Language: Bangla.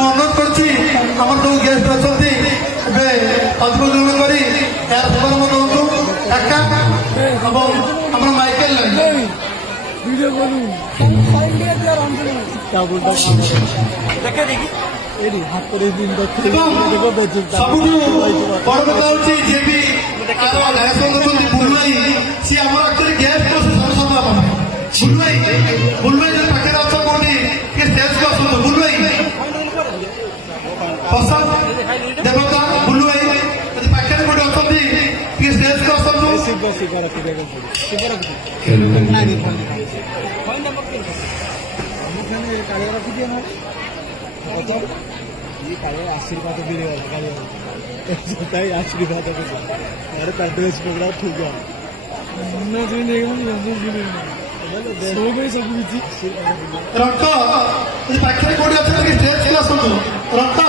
অনুরোধ করছি আমার जो गेस्ट অଛନ୍ତି ଏବେ অদ্ভুত କରି এর প্রথম দৌড় একা এবং আমরা মাইকেল ভিডিও করুন ফাইল দিয়ে আর অঞ্জন ডাবলটা দেখে দেখি এরি হাত করে দিন দেখো বেজিং ସବୁଠୁ বড় কথা হচ্ছে যে ବି আর লাইসেন্স অଛନ୍ତି বুলভাই সি আমার actually गेस्ट প্রসেস সরসতা পাবে বুলভাই যে পাখে আছে কোটি কে স্টেজ কো আসুন বুলভাই পছন্দ দেবতা বুলভাই যদি পাখে কোটি অଛନ୍ତି কে স্টেজ কো আসুন সিগারা ফোন নাম্বার কি আমাকে কালেরা ভিডিও না ये काले आशीर्वाद भी दे वाला काले जोता ही आशीर्वाद है तो अरे पैदल प्रोग्राम हो गया मैं जो देखा नहीं हम भी नहीं सो गई सब कुछ रक्त ये पाखरे कोडी আছে কি স্টেজ ছিল শুনো রক্ত